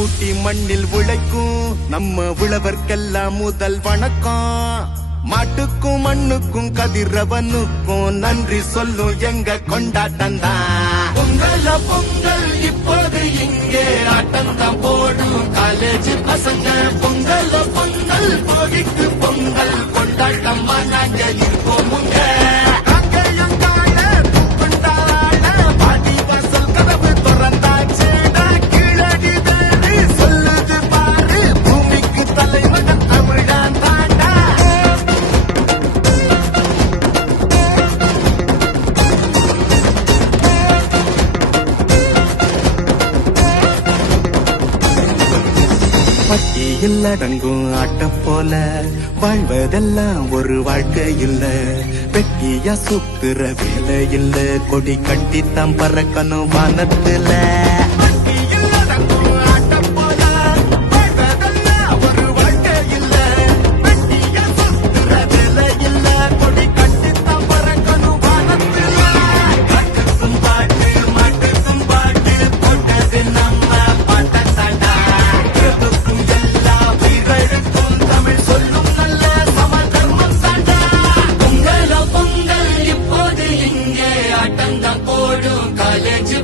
பூட்டி மண்ணில் உழைக்கும் நம்ம உழவர்க்கெல்லாம் முதல் வணக்கம். மாட்டுக்கும் மண்ணுக்கும் கதிரவனுக்கும் நன்றி சொல்லும் எங்க கொண்டாட்டம் தான். பொங்கல பொங்கல் இப்போது இங்கே ஆட்டம் தான் போடும் காலேஜ் பசங்க. பொங்கல பொங்கல் போகிக்கு பொங்கல் கொண்டாட்டமா நாங்க இருப்போமுங்க. பட்டியில் அடங்கும் ஆட்டம் போல வாழ்வதெல்லாம் ஒரு வாழ்க்கை இல்ல. வெட்டியா சுத்துற வேலை இல்ல, கொடி கட்டித்தான் பறக்கணும் வானத்துல.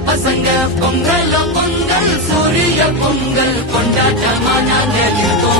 பசங்க பொங்கல் பொங்கல் சூரிய பொங்கல் கொண்டாட்டமா நாங்க இருக்கோம்.